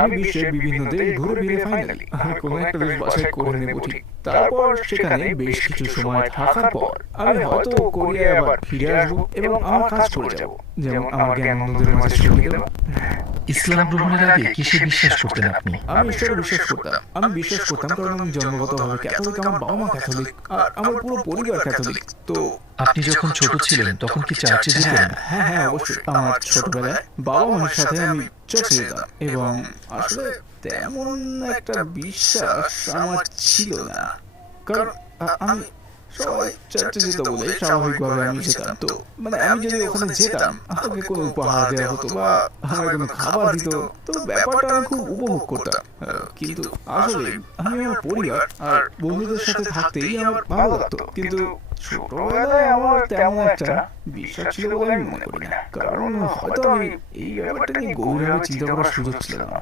আমি বিশ্বের বিভিন্ন দেশ ঘুরে ফিরে ফাইনালি আমি কোনো একটা দেশ বাছাই করে নেব ঠিক। তারপর সেখানে বেশ কিছু সময় থাকার পর আমি হয়তো কোরিয়ায় আবার ফিরে আসবো এবং আমার কাজ করে যাব, যেমন আমার জ্ঞান অন্যদের মাঝে ছড়িয়ে দেওয়া। ইসলাম গ্রহণের আগে কিসে বিশ্বাস করতেন আপনি? আমি ঈশ্বরে বিশ্বাস করতাম। আমি বিশ্বাস করতাম কারণ আমি জন্মগতভাবে ক্যাথলিক, আমার বাবা মা ক্যাথলিক, আর আমার পুরো পরিবার ক্যাথলিক। তো আপনি যখন ছোট ছিলেন তখন কি চার্চে যেতেন? হ্যাঁ হ্যাঁ অবশ্যই। আমার ছোটবেলায় বাবা মায়ের সাথে আমি চার্চে যেতাম এবং আসলে তেমন একটা বিশ্বাস আমার ছিল না, কারণ আমি সবাই চার্চে যেত বলে স্বাভাবিকভাবে আমি যেতাম। তো মানে আমি যদি ওখানে যেতাম আমাকে কোনো উপহার দেওয়া হতো বা আমার কোনো খাবার দিত, তো ব্যাপারটা আমি খুব উপভোগ করতাম। কিন্তু আসলে আমি আমার পরিবার আর বন্ধুদের সাথে থাকতেই আমার ভালো লাগতো। কিন্তু ছোটবেলায় আমার তেমন একটা বিশ্বাস ছিল বলে আমি মনে করি না, কারণ হয়তো আমি এই ব্যাপারটা নিয়ে গভীরভাবে চিন্তা করার সুযোগ ছিল না।